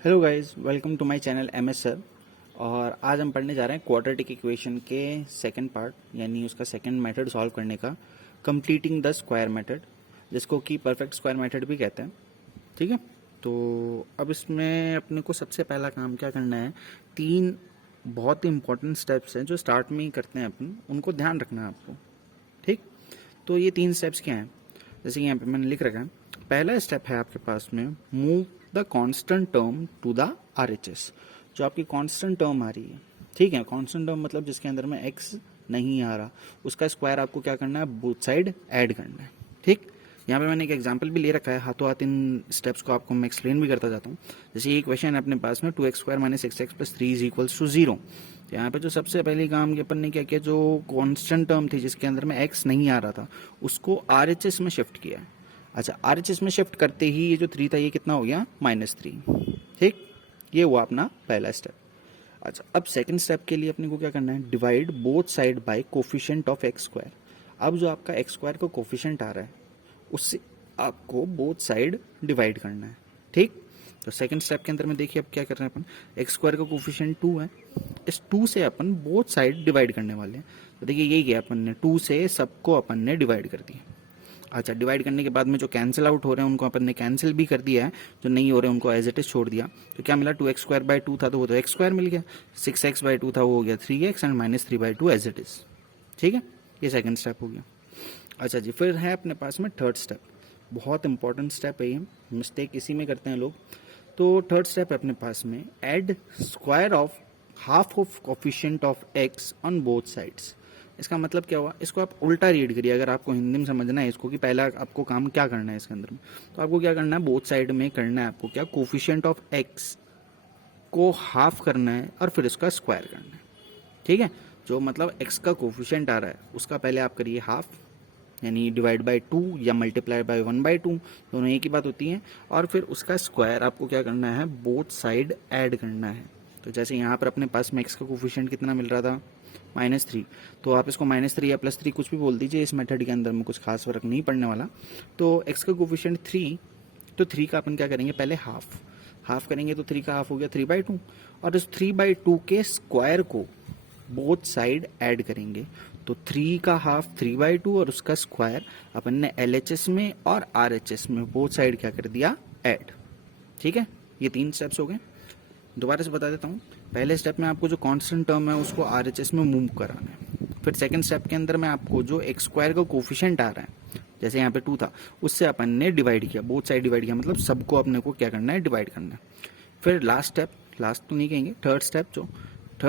Hello guys, welcome to my channel MS sir. और आज हम पढ़ने जा रहे हैं क्वाड्रेटिक इक्वेशन के सेकंड पार्ट, यानी उसका सेकंड मेथड सॉल्व करने का, कंप्लीटिंग द स्क्वायर मेथड, जिसको कि परफेक्ट स्क्वायर मेथड भी कहते हैं। ठीक है, तो अब इसमें अपने को सबसे पहला काम क्या करना है, तीन बहुत ही इंपॉर्टेंट स्टेप्स हैं जो स्टार्ट में ही करते हैं अपन, उनको ध्यान रखना है आपको। ठीक, तो ये तीन स्टेप्स क्या हैं, जैसे कि यहाँ पे मैंने लिख रखा है। पहला स्टेप है आपके पास में, move the constant term to the RHS. जो आपकी कांस्टेंट टर्म आ रही है, ठीक है, कांस्टेंट टर्म मतलब जिसके अंदर में एक्स नहीं आ रहा, उसका स्क्वायर आपको क्या करना है, बोथ साइड ऐड करना है। ठीक, यहाँ पे मैंने एक एग्जांपल भी ले रखा है, हाथों हाथ इन स्टेप्स को आपको मैं एक्सप्लेन भी करता जाता हूँ। जैसे ये क्वेश्चन है अपने पास में, 2x² - 6x + 3 = 0। यहाँ पे जो सबसे पहले काम के अपन ने क्या किया, जो कांस्टेंट टर्म थी जिसके अंदर में एक्स नहीं आ रहा था, उसको आरएचएस में शिफ्ट किया। अच्छा, आरएचएस में शिफ्ट करते ही ये जो 3 था ये कितना हो गया, -3। ठीक, ये हुआ अपना पहला स्टेप। अच्छा, अब सेकंड स्टेप के लिए अपने को क्या करना है, divide both side by coefficient of x²। अब जो आपका x² का कोफिशिएंट आ रहा है उससे आपको बोथ साइड डिवाइड करना है। ठीक, तो सेकंड स्टेप के अंदर में देखिए अब क्या कर रहे हैं अपन, x² का कोफिशिएंट 2 है, इस 2 से अपन बोथ साइड डिवाइड करने वाले हैं। तो देखिए यही किया अपन ने, 2 से सबको अपन ने डिवाइड कर दिया। अच्छा, डिवाइड करने के बाद में जो कैंसिल आउट हो रहे हैं उनको अपन ने कैंसिल भी कर दिया है, जो नहीं हो रहे हैं उनको एज इट इज छोड़ दिया। तो क्या मिला, 2x² 2 था तो वो तो x² मिल गया, 6x/2 था वो हो गया 3x, and -3/2 as it is. ठीक है, ये सेकंड स्टेप हो गया। अच्छा जी, फिर है अपने पास में थर्ड स्टेप। बहुत इंपॉर्टेंट स्टेप है ये, मिस्टेक इसी में करते हैं लोग। तो थर्ड स्टेप है अपने पास में, add square of half of coefficient of x on both sides. इसका मतलब क्या हुआ, इसको आप उल्टा रीड करिए अगर आपको हिंदी में समझना है इसको, कि पहला आपको काम क्या करना है इसके अंदर में। तो आपको क्या करना है, बोथ साइड में करना है आपको क्या, कोफिशिएंट ऑफ एक्स को हाफ करना है और फिर इसका स्क्वायर करना है। ठीक है, जो मतलब एक्स का कोफिशिएंट आ रहा है उसका पहले आप करिए हाफ, यानी डिवाइड बाय 2 या मल्टीप्लाई बाय 1/2, दोनों एक ही बात होती है। और फिर उसका स्क्वायर आपको क्या करना है, बोथ साइड ऐड करना है। तो जैसे यहाँ पर अपने पास में एक्स का कोफिशिएंट कितना मिल रहा था, -3, तो आप इसको -3 या +3 कुछ भी बोल दीजिए, इस मेथड के अंदर में कुछ खास फर्क नहीं पड़ने वाला। तो एक्स का कोफिशिएंट 3, तो 3 का अपन क्या करेंगे, पहले हाफ करेंगे, तो 3 का हाफ हो गया 3/2, और इस 3/2 के स्क्वायर को बोथ साइड ऐड करेंगे। तो 3 का हाफ 3/2 और उसका स्क्वायर अपन ने एलएचएस में और आरएचएस में बोथ साइड क्या कर दिया, ऐड। ठीक है, ये तीन स्टेप्स हो गए। दोबारा से बता देता हूँ, पहले स्टेप में आपको जो कांस्टेंट टर्म है उसको आरएचएस में मूव कराना है। फिर सेकंड स्टेप के अंदर में आपको जो x² का कोफिशिएंट आ रहा है, जैसे यहाँ पे 2 था, उससे अपन ने डिवाइड किया, बोथ साइड डिवाइड किया, मतलब सबको अपने को क्या करना है, डिवाइड करना है। फिर लास्ट स्टेप, लास्ट तो नहीं कहेंगे, थर्ड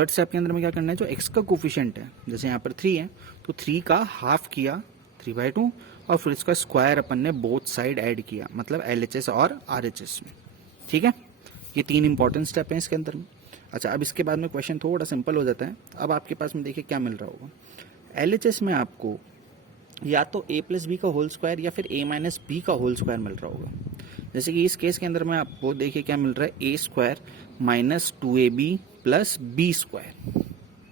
स्टेप के अंदर में क्या करना है, जो x का कोफिशिएंट है, जैसे यहाँ पर 3 है, तो 3 का हाफ किया 3/2, और फिर इसका स्क्वायर अपन ने बोथ साइड ऐड किया, मतलब एलएचएस और आरएचएस में। ठीक है, ये तीन इंपॉर्टेंट स्टेप हैं इसके अंदर में। अच्छा, अब इसके बाद में क्वेश्चन थोड़ा सिंपल हो जाता है। अब आपके पास में देखिए क्या मिल रहा होगा, एलएचएस में आपको या तो a+b का होल स्क्वायर या फिर a-b का होल स्क्वायर मिल रहा होगा। जैसे कि इस केस के अंदर में आपको देखिए क्या मिल रहा है, a² - 2ab + b²।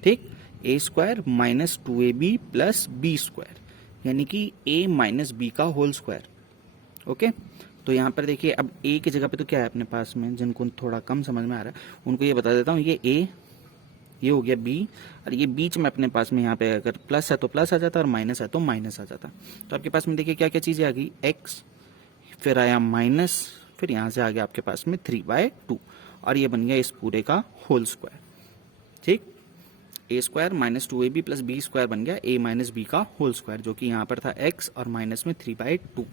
ठीक, a² - 2ab + b², यानी कि a - b का होल स्क्वायर। ओके, तो यहाँ पर देखिए अब a की जगह पे तो क्या है अपने पास में, जिनको थोड़ा कम समझ में आ रहा है उनको ये बता देता हूँ, ये a, ये हो गया b, और ये बीच में अपने पास में यहाँ पे अगर प्लस है तो प्लस आ जाता, और माइनस है तो माइनस आ जाता। तो आपके पास में देखिए क्या क्या चीज़ें आ गई, x, फिर आया माइनस, फिर यहाँ से आ गया आपके पास में 3/2, और ये बन गया इस पूरे का होल स्क्वायर। ठीक, a² - 2ab + b² बन गया a - b का होल स्क्वायर, जो कि यहाँ पर था x और माइनस में 3/2।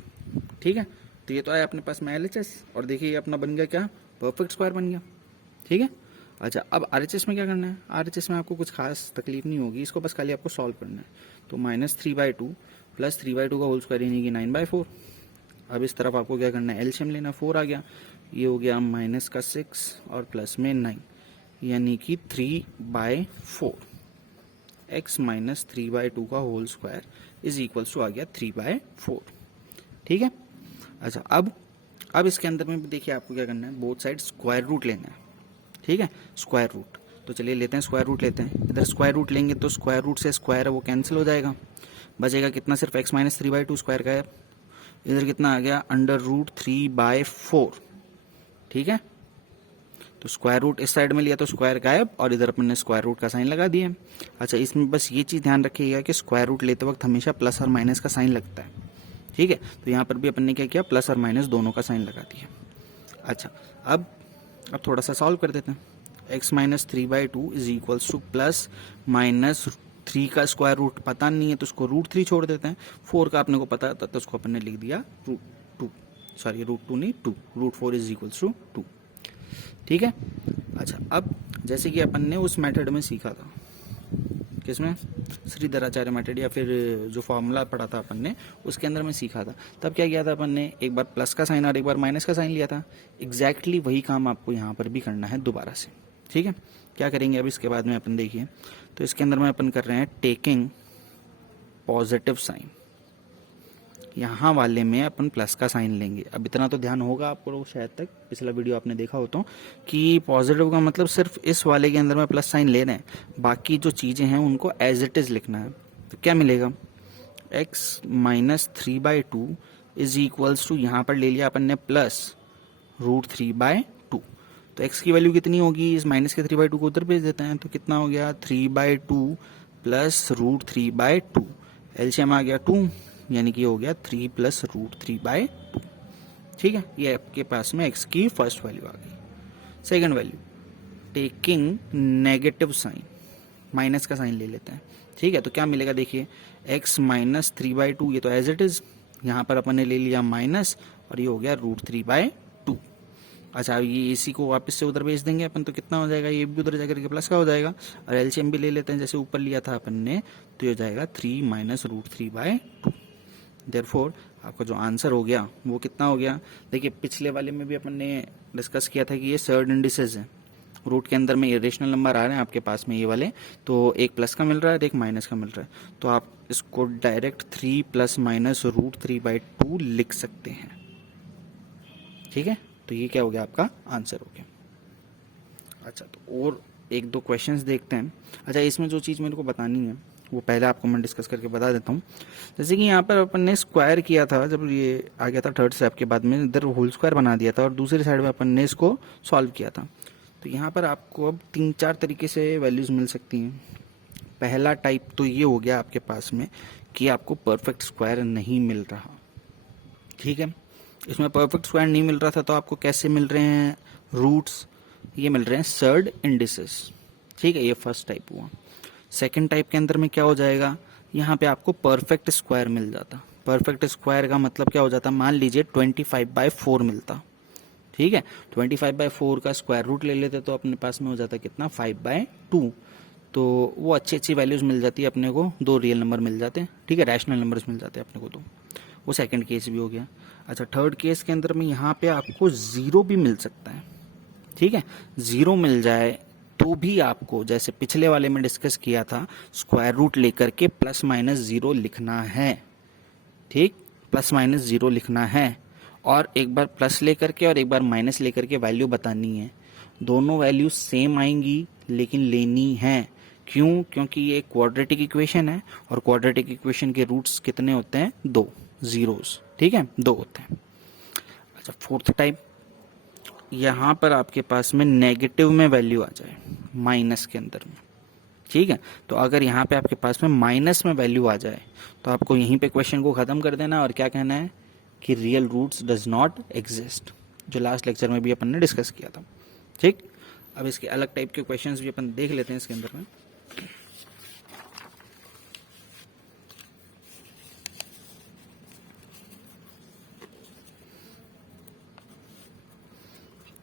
ठीक है, तो ये तो आया अपने पास में एलएचएस, और देखिए ये अपना बन गया क्या, परफेक्ट स्क्वायर बन गया। ठीक है, अच्छा अब आरएचएस में क्या करना है, आरएचएस में आपको कुछ खास तकलीफ नहीं होगी, इसको बस खाली आपको सॉल्व करना है। तो -3/2 + 3/2 का होल स्क्वायर, यानी कि 9/4। अब इस तरफ आपको क्या करना है, एलसीएम लेना, 4 आ गया, ये हो गया -6 और प्लस में 9, यानी कि 3/4। x - 3/2 का whole square is equals to आ गया 3/4। ठीक है, अच्छा अब इसके अंदर में भी देखिए आपको क्या करना है, बोथ साइड स्क्वायर रूट लेना है। ठीक है, स्क्वायर रूट, तो चलिए लेते हैं स्क्वायर रूट लेते हैं। इधर स्क्वायर रूट लेंगे तो स्क्वायर रूट से स्क्वायर है वो कैंसिल हो जाएगा, बचेगा कितना, सिर्फ x - 3/2 स्क्वायर का है। इधर कितना आ गया, √3/4। ठीक है, तो स्क्वायर रूट इस साइड में लिया तो स्क्वायर गायब, और इधर अपन ने स्क्वायर रूट का साइन लगा दिया। अच्छा, इसमें बस ये चीज़ ध्यान रखिएगा कि स्क्वायर रूट लेते वक्त हमेशा प्लस और माइनस का साइन लगता है, ठीक है। तो यहाँ पर भी अपन ने क्या किया, प्लस और माइनस दोनों का साइन लगा दिया। अच्छा, अब थोड़ा सा सॉल्व कर देते हैं। x minus 3/2 is equals two plus minus 3 का स्क्वायर रूट पता नहीं है तो उसको √3 छोड़ देते हैं। 4 का अपने को पता था तो उसको अपन ने लिख दिया √2, सॉरी √2 नहीं 2, √4 इज इक्वल्स टू 2, ठीक है। अच्छा, अब जैसे कि अपन ने उस मेथड में सीखा था, किसमें, श्रीधराचार्य मेथड, या फिर जो फॉर्मूला पढ़ा था अपन ने उसके अंदर में सीखा था, तब क्या किया था अपन ने, एक बार प्लस का साइन और एक बार माइनस का साइन लिया था। एग्जैक्टली वही काम आपको यहाँ पर भी करना है दोबारा से, ठीक है। क्या करेंगे अब इसके बाद में अपन देखिए, तो इसके अंदर में अपन कर रहे हैं टेकिंग पॉजिटिव साइन, यहाँ वाले में अपन प्लस का साइन लेंगे। अब इतना तो ध्यान होगा आपको, शायद तक पिछला वीडियो आपने देखा हो तो, कि पॉजिटिव का मतलब सिर्फ इस वाले के अंदर में प्लस साइन ले रहे हैं, बाकी जो चीज़ें हैं उनको एज इट इज़ लिखना है। तो क्या मिलेगा, x minus 3/2 is equals to, यहाँ पर ले लिया अपन ने प्लस √3/2। तो x की वैल्यू कितनी होगी, इस माइनस के 3/2 को उधर भेज देते हैं, तो कितना हो गया 3/2 प्लस √3/2, एलसीएम आ गया 2, यानी कि हो गया 3 प्लस √3/2, ठीक है। ये आपके पास में x की फर्स्ट वैल्यू आ गई। Second value, taking negative sign, minus का साइन ले लेते हैं, ठीक है। तो क्या मिलेगा देखिए, x माइनस 3/2, ये तो एज इट इज, यहाँ पर अपन ने ले लिया माइनस और ये हो गया √3/2। अच्छा, ये इसी को वापस से उधर भेज देंगे अपन, तो कितना हो जाएगा, ये भी उधर जाकर के प्लस का हो जाएगा, और एलसीएम भी ले लेते हैं जैसे ऊपर लिया था अपन ने, तो ये हो जाएगा 3 माइनस √3/2। देयरफॉर आपका जो आंसर हो गया वो कितना हो गया, देखिए पिछले वाले में भी अपन ने डिस्कस किया था कि ये सर्ड इंडिसेस है, रूट के अंदर में इरेशनल नंबर आ रहे हैं आपके पास में ये वाले, तो एक प्लस का मिल रहा है और एक माइनस का मिल रहा है, तो आप इसको डायरेक्ट 3 प्लस माइनस √3/2 लिख सकते हैं, ठीक है। तो ये क्या हो गया, आपका आंसर हो गया। अच्छा, तो और एक दो क्वेश्चंस देखते हैं। अच्छा, इसमें जो चीज़ मेरे को बतानी है वो पहले आपको मैं डिस्कस करके बता देता हूँ। जैसे कि यहाँ पर अपन ने स्क्वायर किया था, जब ये आ गया था थर्ड स्टेप के बाद में, इधर होल स्क्वायर बना दिया था और दूसरी साइड में अपन ने इसको सॉल्व किया था। तो यहाँ पर आपको अब 3-4 तरीके से वैल्यूज़ मिल सकती हैं। पहला टाइप तो ये हो गया आपके पास में कि आपको परफेक्ट स्क्वायर नहीं मिल रहा, ठीक है। इसमें परफेक्ट स्क्वायर नहीं मिल रहा था तो आपको कैसे मिल रहे हैं, रूट्स, ये मिल रहे हैं सर्ड इंडिसेस, ठीक है। ये फर्स्ट टाइप हुआ। सेकंड टाइप के अंदर में क्या हो जाएगा, यहाँ पे आपको परफेक्ट स्क्वायर मिल जाता। परफेक्ट स्क्वायर का मतलब क्या हो जाता, मान लीजिए 25/4 मिलता, ठीक है। 25/4 का स्क्वायर रूट ले लेते तो अपने पास में हो जाता कितना, 5/2। तो वो अच्छी अच्छी वैल्यूज मिल जाती है अपने को, 2 रियल नंबर मिल जाते हैं, ठीक है, रैशनल नंबर्स मिल जाते हैं अपने को, तो वो सेकंड केस भी हो गया। अच्छा, थर्ड केस के अंदर में यहाँ पे आपको 0 भी मिल सकता है, ठीक है। 0 मिल जाए तो भी आपको, जैसे पिछले वाले में डिस्कस किया था, स्क्वायर रूट लेकर के प्लस माइनस 0 लिखना है, ठीक, प्लस माइनस 0 लिखना है, और एक बार प्लस लेकर के और एक बार माइनस लेकर के वैल्यू बतानी है। दोनों वैल्यू सेम आएंगी लेकिन लेनी है, क्यों, क्योंकि ये क्वाड्रेटिक इक्वेशन है और क्वाड्रेटिक इक्वेशन के रूट्स कितने होते हैं, 2 जीरोस, ठीक है, 2 होते हैं। अच्छा, फोर्थ टाइप, यहाँ पर आपके पास में नेगेटिव में वैल्यू आ जाए, माइनस के अंदर में, ठीक है। तो अगर यहाँ पे आपके पास में माइनस में वैल्यू आ जाए तो आपको यहीं पे क्वेश्चन को ख़त्म कर देना और क्या कहना है कि real roots does not exist, जो लास्ट लेक्चर में भी अपन ने डिस्कस किया था, ठीक। अब इसके अलग टाइप के क्वेश्चंस भी अपन देख लेते हैं इसके अंदर में।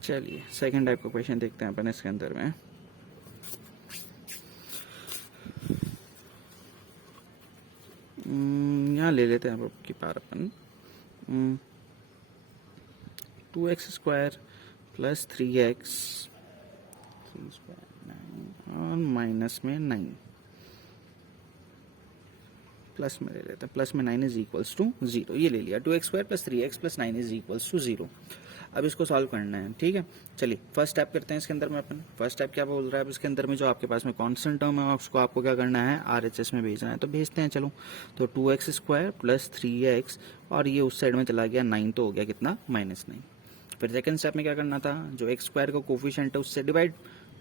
चलिए सेकंड टाइप का क्वेश्चन देखते हैं अपन इसके अंदर में। यहाँ ले लेते हैं आपकी पार अपन 2x² प्लस 3x और माइनस में 9, प्लस में ले लेते हैं, प्लस में 9 इज इक्वल्स टू 0, ये ले लिया 2x² plus 3x plus 9 is equals to 0। अब इसको सॉल्व करना है, ठीक है। चलिए फर्स्ट स्टेप करते हैं इसके अंदर में अपन। फर्स्ट स्टेप क्या बोल रहा है, अब इसके अंदर में जो आपके पास में कांस्टेंट टर्म है उसको आपको क्या करना है, RHS में भेजना है, तो भेजते हैं चलो। तो 2x² प्लस 3x और ये उस साइड में चला गया 9, तो हो गया कितना, -9। फिर सेकंड स्टेप में क्या करना था, जो एक्स स्क्वायर का कोफिशिएंट है उससे डिवाइड,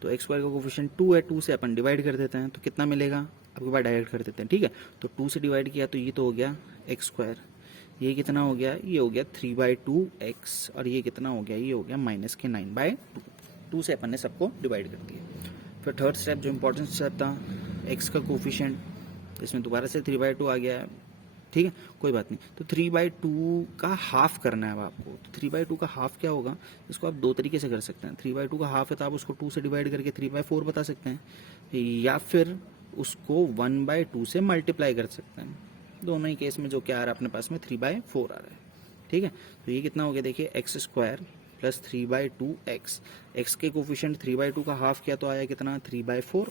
तो एक्स स्क्वायर का कोफिशिएंट 2 है, 2 से अपन डिवाइड कर देते हैं, तो कितना मिलेगा आपके पास, डायरेक्ट कर देते हैं, ठीक है। तो 2 से डिवाइड किया तो ये तो हो गया एक्स स्क्वायर, ये कितना हो गया, ये हो गया 3/2 एक्स, और ये कितना हो गया, ये हो गया -9/2, 2 से अपन ने सबको डिवाइड कर दिया। फिर थर्ड स्टेप जो इंपॉर्टेंट स्टेप था, एक्स का कोफिशिएंट, इसमें दोबारा से 3/2 आ गया है, ठीक है, कोई बात नहीं। तो 3/2 का हाफ करना है अब आपको, तो 3/2 का हाफ क्या होगा, इसको आप दो तरीके से कर सकते हैं। 3/2 का हाफ है तो आप उसको 2 से डिवाइड करके 3/4 बता सकते हैं, या फिर उसको 1/2 से मल्टीप्लाई कर सकते हैं। दोनों ही केस में जो क्या आ रहा है अपने पास में 3/4 आ रहा है, ठीक है। तो ये कितना हो गया देखिए, x square plus 3/2 x, x के कोफिशिएंट 3/2 का हाफ किया तो आया कितना 3/4,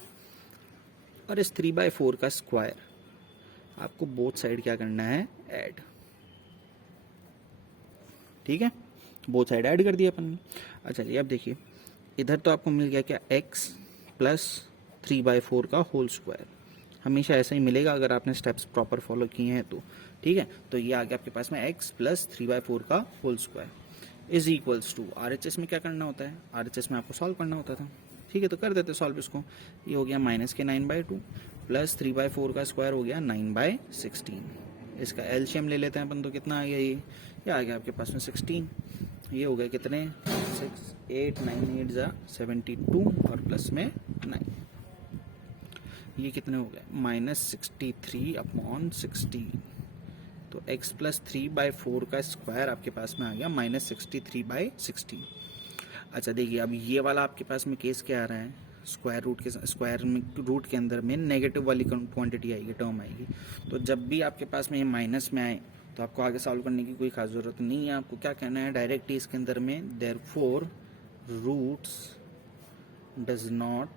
और इस 3/4 का स्क्वायर आपको बोथ साइड क्या करना है, ऐड, ठीक है, बोथ साइड ऐड कर दिया अपन ने। अच्छा चलिए अब देखिए, इधर तो आपको मिल गया क्या, x प्लस 3/4 का होल स्क्वायर, हमेशा ऐसा ही मिलेगा अगर आपने स्टेप्स प्रॉपर फॉलो किए हैं तो, ठीक है। तो ये आ गया आपके पास में x प्लस 3/4 का whole square is equals to, RHS में क्या करना होता है, RHS में आपको सॉल्व करना होता था, ठीक है, तो कर देते सॉल्व इसको। ये हो गया -9/2 प्लस 3/4 का स्क्वायर हो गया 9/16, इसका एलसीएम ले लेते हैं अपन, तो कितना आ गया, ये आ गया आपके पास में 16, ये हो गए कितने 6 8 9 8 जा 72, और प्लस में 9, ये कितने हो गए -63/16, तो x प्लस 3/4 का स्क्वायर आपके पास में आ गया -63/16। अच्छा देखिए, अब ये वाला आपके पास में केस क्या आ रहा है, स्क्वायर रूट के अंदर में नेगेटिव वाली क्वांटिटी आएगी, टर्म आएगी, तो जब भी आपके पास में ये माइनस में आए तो आपको आगे सॉल्व करने की कोई खास जरूरत नहीं है, आपको क्या कहना है डायरेक्ट इसके अंदर में, therefore roots does not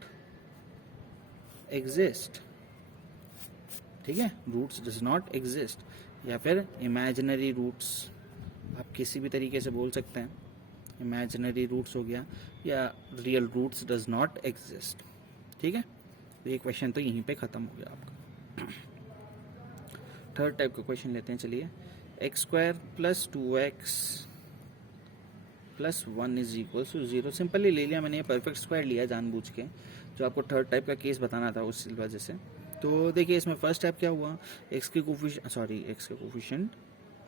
exist, ठीक है, रूट्स डज नॉट एग्जिस्ट, या फिर इमेजिनरी रूट्स आप किसी भी तरीके से बोल सकते हैं, इमेजिनरी रूट्स हो गया, या real roots does not exist, ठीक है। तो ये क्वेश्चन तो यहीं पे ख़त्म हो गया आपका। थर्ड टाइप का क्वेश्चन लेते हैं, चलिए, x square plus 2x plus 1 is equal to 0, simply ले लिया मैंने, ये परफेक्ट स्क्वायर लिया जानबूझ के, जो आपको थर्ड टाइप का केस बताना था उस वजह से। तो देखिए इसमें फर्स्ट स्टेप क्या हुआ, एक्स का कोफिशिएंट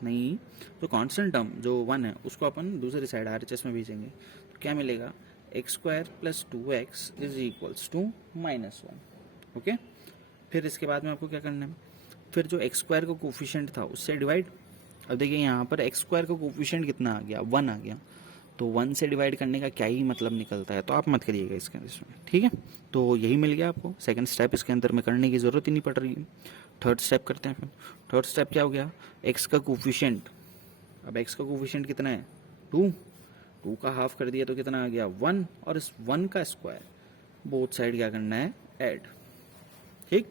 नहीं, तो कांस्टेंट टर्म जो 1 है उसको अपन दूसरी साइड RHS में भेजेंगे, तो क्या मिलेगा, x square plus 2x is equals to -1, okay. फिर इसके बाद में आपको क्या करना है, फिर जो एक्स स्क्वायर का कोफिशिएंट था उससे डिवाइड, अब देखिए यहाँ पर एक्स स्क्वायर का कोफिशिएंट कितना आ गया, 1 आ गया, तो 1 से डिवाइड करने का क्या ही मतलब निकलता है, तो आप मत करिएगा इसके इसमें, ठीक है। तो यही मिल गया आपको, सेकंड स्टेप इसके अंदर में करने की ज़रूरत ही नहीं पड़ रही है। थर्ड स्टेप करते हैं। फिर थर्ड स्टेप क्या हो गया, एक्स का कोफिशिएंट, अब एक्स का कोफिशिएंट कितना है 2, 2 का हाफ कर दिया तो कितना आ गया 1, और इस 1 का स्क्वायर बोथ साइड क्या करना है, ऐड, ठीक।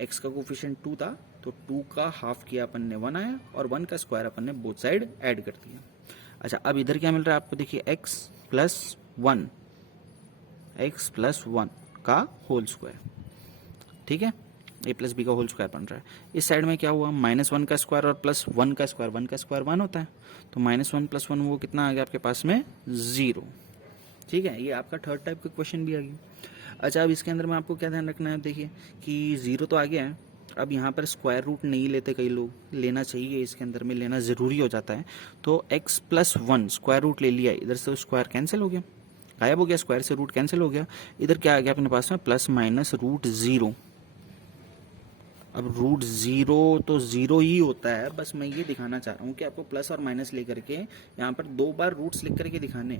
एक्स का कोफिशिएंट 2 था तो 2 का हाफ किया अपन ने 1 आया, और 1 का स्क्वायर अपन ने बोथ साइड ऐड कर दिया। अच्छा अब इधर क्या मिल रहा है आपको, देखिए x प्लस 1 का होल स्क्वायर, ठीक है, a प्लस बी का होल स्क्वायर बन रहा है। इस साइड में क्या हुआ, -1 का स्क्वायर और प्लस 1 का स्क्वायर, 1 का स्क्वायर 1 होता है, तो -1 + 1 वो कितना आ गया आपके पास में 0, ठीक है। ये आपका थर्ड टाइप का क्वेश्चन भी आ गया। अच्छा अब इसके अंदर में आपको क्या ध्यान रखना है, देखिए कि 0 तो आ गया है, अब यहाँ पर स्क्वायर रूट नहीं लेते कई लोग, लेना चाहिए, इसके अंदर में लेना ज़रूरी हो जाता है। तो x + 1 स्क्वायर रूट ले लिया, इधर से स्क्वायर कैंसिल हो गया, गायब हो गया, स्क्वायर से रूट कैंसिल हो गया, इधर क्या आ गया अपने पास में ±√0। अब √0 तो 0 ही होता है, बस मैं ये दिखाना चाह रहा हूँ कि आपको प्लस और माइनस लेकर के यहाँ पर 2 बार रूट्स लिख करके दिखाने,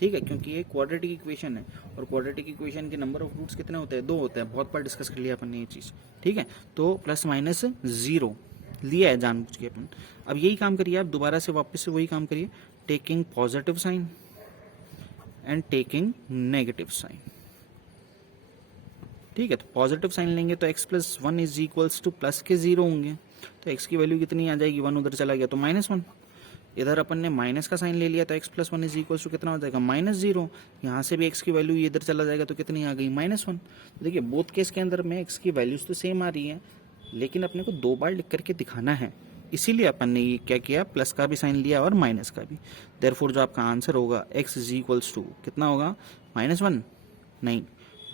ठीक है, क्योंकि ये क्वाड्रेटिक इक्वेशन है, और क्वाड्रेटिक इक्वेशन के नंबर ऑफ रूट्स कितने होते हैं, 2 होते हैं, बहुत बार डिस्कस कर लिया अपन ने ये चीज़, ठीक है। तो ±0 लिया है जानबूझ के अपन। अब यही काम करिए आप, दोबारा से वापस से वही काम करिए, taking positive sign and taking negative sign, ठीक है। तो पॉजिटिव साइन लेंगे तो x + 1 is equals two plus के 0 होंगे, तो x की वैल्यू कितनी आ जाएगी, 1 उधर चला गया तो -1, इधर अपन ने माइनस का साइन ले लिया तो x + 1 इज इक्वल्स टू कितना हो जाएगा -0, यहाँ से भी x की वैल्यू इधर चला जाएगा तो कितनी आ गई -1। तो देखिए बोथ केस के अंदर में x की वैल्यूज तो सेम आ रही है, लेकिन अपने को 2 बार लिख करके दिखाना है इसीलिए अपन ने ये क्या किया, प्लस का भी साइन लिया और माइनस का भी। देयरफॉर जो आपका आंसर होगा x इज इक्वल्स टू कितना होगा, -1 नहीं,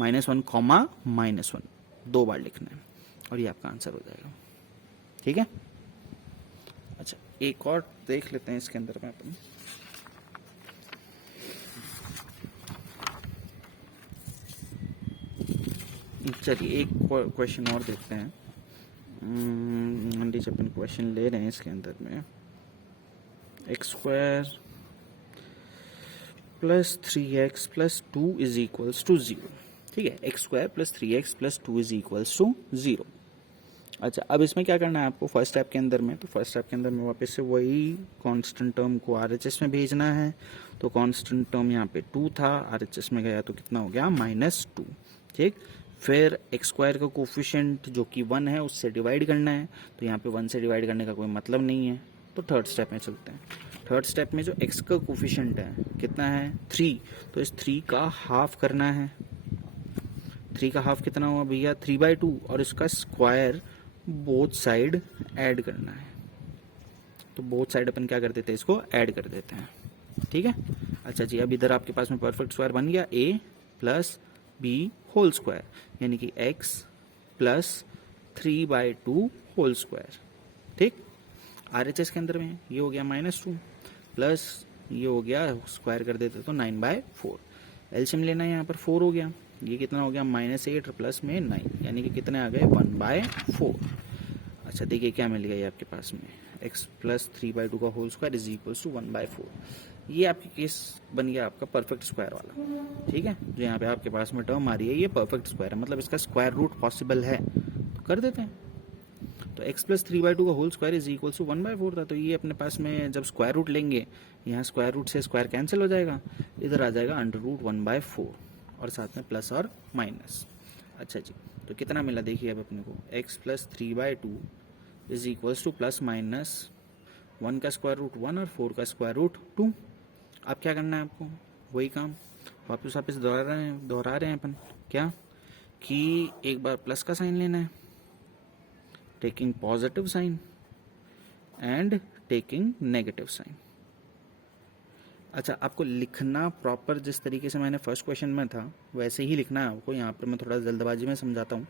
-1 कॉमा -1 2 बार लिखना है और ये आपका आंसर हो जाएगा। ठीक है। अच्छा एक और देख लेते हैं इसके अंदर में अपन। चलिए एक क्वेश्चन और देखते हैं। मंडी से अपन क्वेश्चन ले रहे हैं इसके अंदर में, x² + 3x + 2 is equals to 0। ठीक है, x² + 3x + 2 is equals to 0। अच्छा अब इसमें क्या करना है आपको फर्स्ट स्टेप के अंदर में, तो फर्स्ट स्टेप के अंदर में वापस से वही कांस्टेंट टर्म को RHS में भेजना है। तो कांस्टेंट टर्म यहाँ पे 2 था, RHS में गया तो कितना हो गया, -2। ठीक, फिर x² का कोफिशिएंट जो कि 1 है उससे डिवाइड करना है। तो यहाँ पे 1 से डिवाइड करने का कोई मतलब नहीं है, तो थर्ड स्टेप में चलते हैं। थर्ड स्टेप में जो x का कोफिशिएंट है कितना है, 3, तो इस 3 का हाफ करना है। 3 का हाफ कितना हुआ भैया, 3/2, और इसका स्क्वायर बोथ साइड ऐड करना है। तो बोथ साइड अपन क्या कर देते हैं, इसको ऐड कर देते हैं। ठीक है। अच्छा जी, अब इधर आपके पास में परफेक्ट स्क्वायर बन गया, a + b होल स्क्वायर, यानी कि x + 3/2 होल स्क्वायर। ठीक, RHS के अंदर में ये हो गया -2 प्लस ये हो गया स्क्वायर कर देते तो 9/4। एलसीएम लेना है, यहाँ पर 4 हो गया, ये कितना हो गया, -8 प्लस में 9, यानी कि कितने आ गए, 1/4। अच्छा देखिए क्या मिल गया ये आपके पास में, x + 3/2 का whole square is equals to 1/4। ये आपकी केस बन गया आपका परफेक्ट स्क्वायर वाला। ठीक है, जो यहाँ पे आपके पास में टर्म आ रही है ये परफेक्ट स्क्वायर है, मतलब इसका स्क्वायर रूट पॉसिबल है, तो कर देते हैं। तो x + 3/2 का whole square is equals to 1/4 था, तो ये अपने पास में जब स्क्वायर रूट लेंगे, यहाँ स्क्वायर रूट से स्क्वायर कैंसिल हो जाएगा, इधर आ जाएगा √1/4 और साथ में प्लस और माइनस। अच्छा जी, तो कितना मिला देखिए अब अपने को, x + 3/2 इज इक्वल्स टू +-1 का स्क्वायर रूट 1 और 4 का स्क्वायर रूट 2। अब क्या करना है आपको, वही काम वापस दोहरा रहे हैं अपन, क्या कि एक बार प्लस का साइन लेना है, taking positive sign and taking negative sign. अच्छा आपको लिखना प्रॉपर जिस तरीके से मैंने फर्स्ट क्वेश्चन में था वैसे ही लिखना है आपको। यहाँ पर मैं थोड़ा जल्दबाजी में समझाता हूँ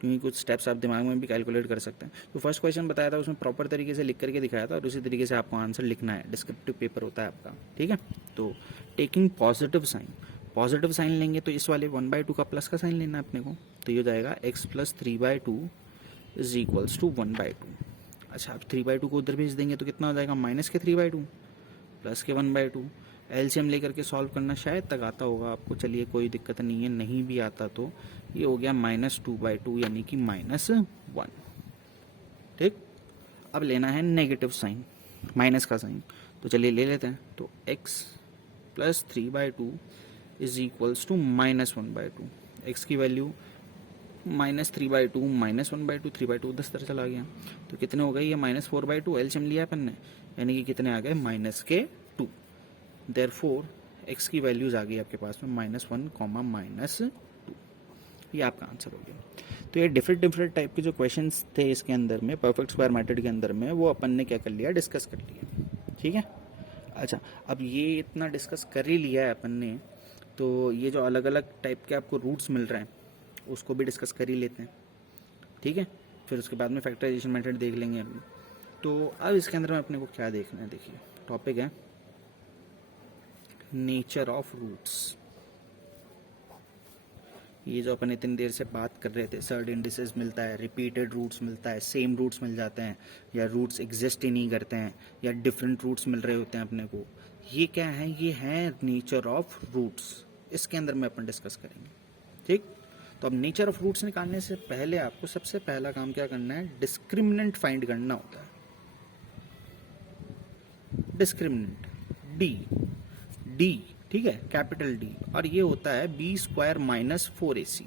क्योंकि कुछ स्टेप्स आप दिमाग में भी कैलकुलेट कर सकते हैं। तो फर्स्ट क्वेश्चन बताया था उसमें प्रॉपर तरीके से लिख करके दिखाया था और उसी तरीके से आपको आंसर लिखना है, डिस्क्रिप्टिव पेपर होता है आपका। ठीक है, तो टेकिंग पॉजिटिव साइन लेंगे तो इस वाले 1/2 का प्लस का साइन लेना है अपने को, तो ये हो जाएगा x + 3/2 इज इक्वल्स टू 1/2। अच्छा आप 3/2 को उधर भेज देंगे तो कितना हो जाएगा, -3/2 प्लस के 1/2। एलसीएम लेकर के सॉल्व करना शायद तक आता होगा आपको, चलिए कोई दिक्कत नहीं है, नहीं भी आता तो ये हो गया -2/2 यानी कि -1। ठीक, अब लेना है नेगेटिव साइन, माइनस का साइन, तो चलिए ले लेते हैं। तो x + 3/2 is equals to -1/2। x की वैल्यू -3/2 -1/2, 3/2 10 तरह चला गया, तो कितने हो गए ये -4/2। एलसीएम लिया अपन ने, यानी कि कितने आ गए, -2। देयरफॉर x की वैल्यूज आ गई आपके पास में -1, -2। ये आपका आंसर हो गया। तो ये डिफरेंट टाइप के जो क्वेश्चंस थे इसके अंदर में परफेक्ट स्क्वायर मेथड के अंदर में, वो अपन ने क्या कर लिया, डिस्कस कर लिया। ठीक है। अच्छा अब ये इतना डिस्कस कर ही लिया है अपन ने, तो ये जो अलग अलग टाइप के आपको रूट्स मिल रहे हैं उसको भी डिस्कस कर ही लेते हैं। ठीक है, फिर उसके बाद में फैक्टराइजेशन मेथड देख लेंगे अभी। तो अब इसके अंदर में अपने को क्या देखना है, देखिए टॉपिक है नेचर ऑफ रूट्स। ये जो अपन इतनी देर से बात कर रहे थे, सर्ड इंडिसेस मिलता है, रिपीटेड रूट्स मिलता है, सेम रूट्स मिल जाते हैं, या रूट्स एग्जिस्ट ही नहीं करते हैं, या डिफरेंट रूट्स मिल रहे होते हैं अपने को, ये क्या है, ये है नेचर ऑफ रूट्स। इसके अंदर में अपन डिस्कस करेंगे। ठीक, तो अब नेचर ऑफ रूट्स निकालने से पहले आपको सबसे पहला काम क्या करना है, डिस्क्रिमिनेंट फाइंड करना होता है। डिस्क्रिमिनेंट डी, ठीक है, कैपिटल डी, और ये होता है b² - 4ac।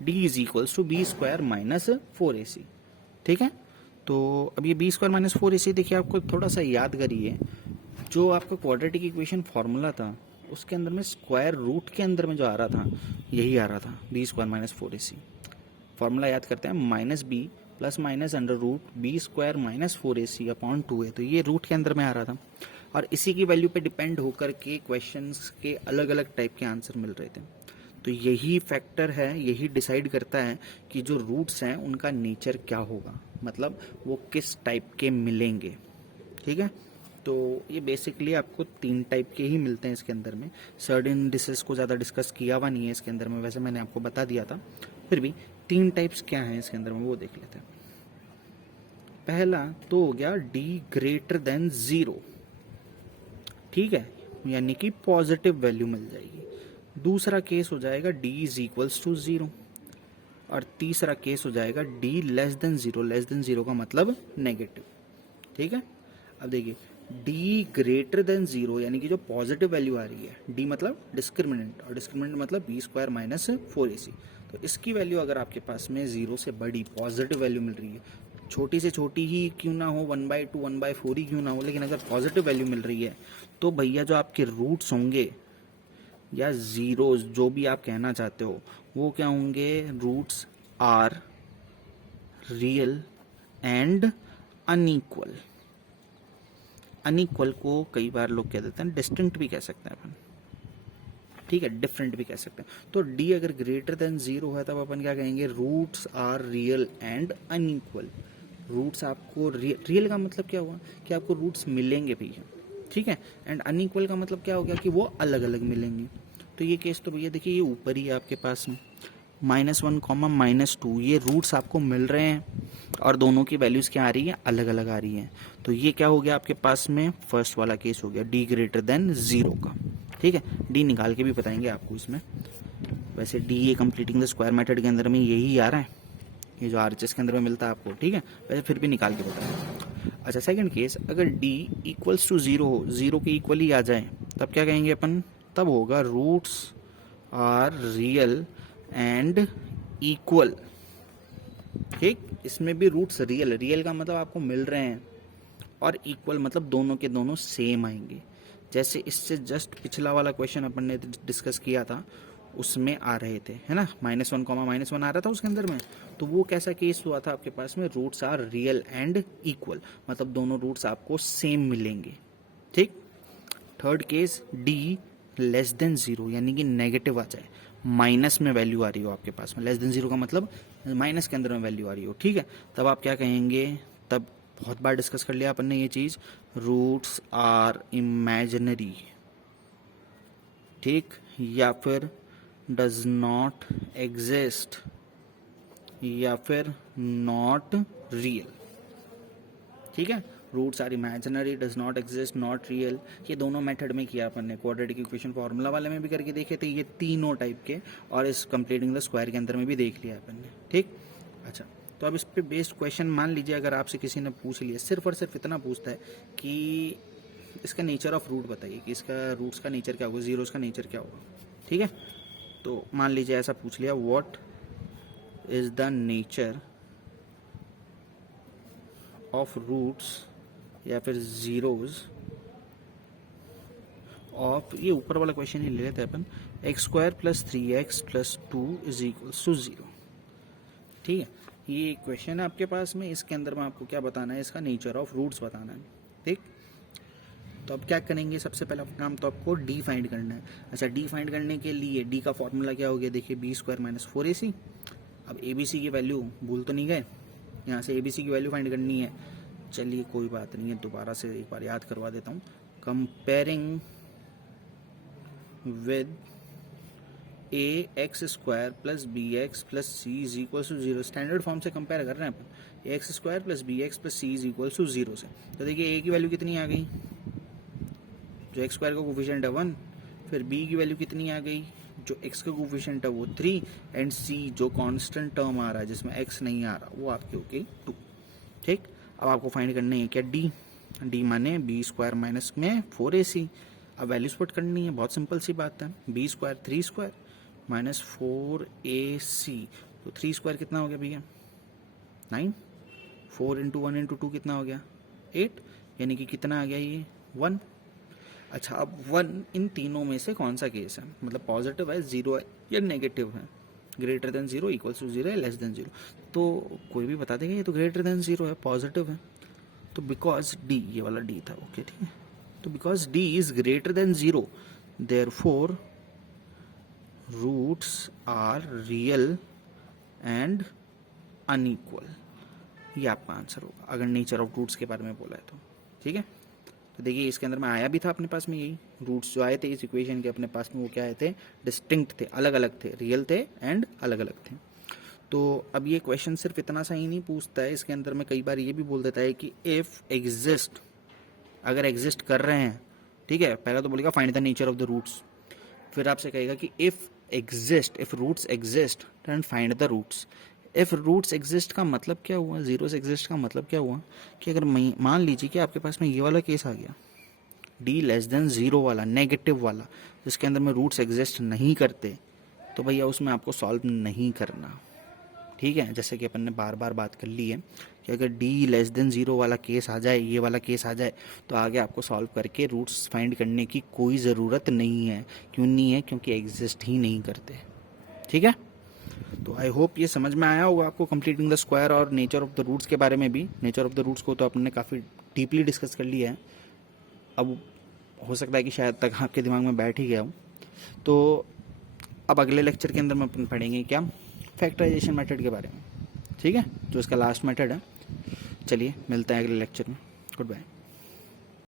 d is equals to b² - 4ac। ठीक है, तो अब ये b² - 4ac देखिए, आपको थोड़ा सा याद करिए, जो आपका क्वाड्रेटिक इक्वेशन फॉर्मूला था उसके अंदर में स्क्वायर रूट के अंदर में जो आ रहा था, यही आ रहा था b² - 4ac। फॉर्मूला याद करते हैं, -b plus minus under root B square minus 4ac upon 2 है, तो ये रूट के अंदर में आ रहा था और इसी की वैल्यू पे डिपेंड होकर के क्वेश्चंस के अलग अलग टाइप के आंसर मिल रहे थे। तो यही फैक्टर है, यही डिसाइड करता है कि जो रूट्स हैं उनका नेचर क्या होगा, मतलब वो किस टाइप के मिलेंगे। ठीक है, तो ये बेसिकली आपको 3 टाइप के ही मिलते हैं इसके अंदर में। सर्टेन डिसेस को ज़्यादा डिस्कस किया हुआ नहीं है इसके अंदर में, वैसे मैंने आपको बता दिया था, फिर भी 3 टाइप्स क्या हैं इसके अंदर में वो देख लेते हैं। पहला तो हो गया d ग्रेटर देन 0, ठीक है, यानी कि पॉजिटिव वैल्यू मिल जाएगी। दूसरा केस हो जाएगा d इज इक्वल्स टू 0 और तीसरा केस हो जाएगा d less than 0। Less than 0 का मतलब नेगेटिव। ठीक है, अब देखिए d ग्रेटर देन 0 यानी कि जो पॉजिटिव वैल्यू आ रही है, d मतलब डिस्क्रिमिनेंट और डिस्क्रिमिनेंट मतलब बी स्क्वायर माइनस 4ac, तो इसकी वैल्यू अगर आपके पास में 0 से बड़ी पॉजिटिव वैल्यू मिल रही है, छोटी से छोटी ही क्यों ना हो, 1/2 1/4 ही क्यों ना हो, लेकिन अगर पॉजिटिव वैल्यू मिल रही है तो भैया जो आपके रूट्स होंगे या जीरोज जो भी आप कहना चाहते हो वो क्या होंगे, roots are real and unequal. Unequal को कई बार लोग कह देते हैं डिस्टिंक्ट भी कह सकते हैं अपन, ठीक है, डिफरेंट भी कह सकते हैं। तो d अगर ग्रेटर देन 0 है तब अपन क्या कहेंगे, roots are real and unequal. Roots आपको रियल का मतलब क्या हुआ कि आपको रूट्स मिलेंगे भैया, ठीक है, एंड अनइक्वल का मतलब क्या हो गया कि वो अलग अलग मिलेंगे। तो ये केस तो भैया देखिए ये ऊपर ही है आपके पास में -1, -2 ये रूट्स आपको मिल रहे हैं और दोनों की वैल्यूज क्या आ रही है, अलग अलग आ रही हैं। तो ये क्या हो गया आपके पास में, फर्स्ट वाला केस हो गया d ग्रेटर देन 0 का। ठीक है, d निकाल के भी बताएंगे आपको इसमें, वैसे d ये कंप्लीटिंग द स्क्वायर मेथड के अंदर में यही आ रहा है, ये जो RHS के अंदर में मिलता है आपको, ठीक है, वैसे फिर भी निकाल के बताएंगे। अच्छा, सेकंड केस, अगर d इक्वल्स टू 0 हो, 0 के इक्वल ही आ जाए तब क्या कहेंगे अपन, तब होगा roots are real and equal. ठीक, इसमें भी रूट्स रियल, रियल का मतलब आपको मिल रहे हैं और इक्वल मतलब दोनों के दोनों सेम आएंगे। जैसे इससे जस्ट पिछला वाला क्वेश्चन अपन ने डिस्कस किया था उसमें आ रहे थे, है ना, -1, -1 आ रहा था उसके अंदर में, तो वो कैसा केस हुआ था आपके पास में, roots are real and equal, मतलब दोनों रूट्स आपको सेम मिलेंगे। ठीक, third case d less than 0 यानी कि नेगेटिव आ जाए, माइनस में वैल्यू आ रही हो आपके पास में, लेस देन 0 का मतलब माइनस के अंदर में वैल्यू आ रही हो, ठीक है, तब आप क्या कहेंगे, तब बहुत बार डिस्कस कर लिया अपन ने ये चीज, रूट्स आर इमेजिनरी, ठीक, या फिर डज नॉट एग्जिस्ट, या फिर नॉट रियल। ठीक है, roots are imaginary, does not exist, not real, ये दोनों मेथड में किया अपन ने, क्वाड्रेटिक इक्वेशन फार्मूला वाले में भी करके देखे थे ये तीनों टाइप के, और इस कंप्लीटिंग द स्क्वायर के अंदर में भी देख लिया अपन ने। ठीक, अच्छा, तो अब इस पे बेस्ड क्वेश्चन मान लीजिए अगर आपसे किसी ने पूछ लिया, सिर्फ और सिर्फ इतना पूछता है कि इसका नेचर ऑफ रूट बताइए कि इसका रूट्स का नेचर क्या होगा, जीरोस का नेचर क्या होगा। ठीक है, तो मान लीजिए ऐसा पूछ लिया, what is the nature of roots या फिर जीरोज ऑफ, ये ऊपर वाला क्वेश्चन ही ले लेते हैं अपन, x² + 3x + 2 = 0। ठीक है, ये क्वेश्चन है आपके पास में, इसके अंदर में आपको क्या बताना है, इसका नेचर ऑफ रूट्स बताना है। ठीक, तो अब क्या करेंगे, सबसे पहला काम तो आपको d फाइंड करना है। अच्छा, d फाइंड करने के लिए d का फॉर्मूला क्या हो गया, देखिए b² - 4ac। अब abc की वैल्यू भूल तो नहीं गए, यहाँ से abc की वैल्यू फाइंड करनी है। चलिए कोई बात नहीं है, दोबारा से एक बार याद करवा देता हूँ। Comparing with ax² + bx + c = 0, standard form से कंपेयर कर रहे हैं अपन, ax² + bx + c = 0 से। तो देखिए a की वैल्यू कितनी आ गई, जो x² का कोफिशिएंट है 1, फिर b की वैल्यू कितनी आ गई, जो x का कोफिशिएंट है वो 3, एंड c जो कांस्टेंट टर्म आ रहा है जिसमें x नहीं आ रहा वो आपकी हो गई 2। ठीक, अब आपको फाइंड करनी है क्या, d माने b² माइनस में 4ac। अब वैल्यूज पुट करनी है, बहुत सिंपल सी बात है, b² 3² माइनस 4ac, तो 3² कितना हो गया भैया 9, 4 × 1 × 2 कितना हो गया 8, यानी कि कितना आ गया ये 1। अच्छा, अब 1 इन तीनों में से कौन सा केस है, मतलब पॉजिटिव है, 0 है या नेगेटिव है, greater than zero, equals to zero, less than zero. तो कोई भी बता देगा ये तो ग्रेटर देन जीरो है, पॉजिटिव है। तो बिकॉज डी, ये वाला डी था, ओके ठीक है। तो because D is greater than zero, therefore roots are real and unequal. ये आपका आंसर होगा अगर नेचर ऑफ रूट्स के बारे में बोला है तो, ठीक है। तो देखिए इसके अंदर में आया भी था अपने पास में यही, रूट्स जो आए थे इस इक्वेशन के अपने पास में वो क्या आए थे, डिस्टिंक्ट थे, अलग अलग थे, रियल थे एंड अलग अलग थे। तो अब ये क्वेश्चन सिर्फ इतना सा ही नहीं पूछता है, इसके अंदर में कई बार ये भी बोल देता है कि इफ एग्जिस्ट, अगर एग्जिस्ट कर रहे हैं, ठीक है, पहला तो बोलेगा find the nature of the roots, फिर आपसे कहेगा कि if exist, if roots exist then find the roots. If roots exist का मतलब क्या हुआ, जीरो से एग्जिस्ट का मतलब क्या हुआ कि अगर मान लीजिए कि आपके पास में ये वाला केस आ गया, डी लेस देन जीरो वाला, नेगेटिव वाला, जिसके अंदर में रूट्स एग्जिस्ट नहीं करते, तो भैया उसमें आपको सॉल्व नहीं करना, ठीक है। जैसे कि अपन ने बार बार बात कर ली है कि अगर डी लेस देन जीरो वाला केस आ जाए, ये वाला केस आ जाए, तो आगे आपको सॉल्व करके रूट्स फाइंड करने की कोई ज़रूरत नहीं है। क्यों नहीं है, क्योंकि एग्जिस्ट ही नहीं करते, ठीक है। तो आई होप ये समझ में आया होगा आपको कंप्लीटिंग द स्क्वायर और नेचर ऑफ द रूट्स के बारे में भी। नेचर ऑफ द रूट्स को तो अपन ने काफ़ी डीपली डिस्कस कर लिया है, अब हो सकता है कि शायद तक आपके दिमाग में बैठ ही गया हूँ। तो अब अगले लेक्चर के अंदर में अपन पढ़ेंगे क्या, फैक्टराइजेशन मेथड के बारे में, ठीक है, जो इसका लास्ट मेथड है। चलिए मिलते हैं अगले लेक्चर में, गुड बाय।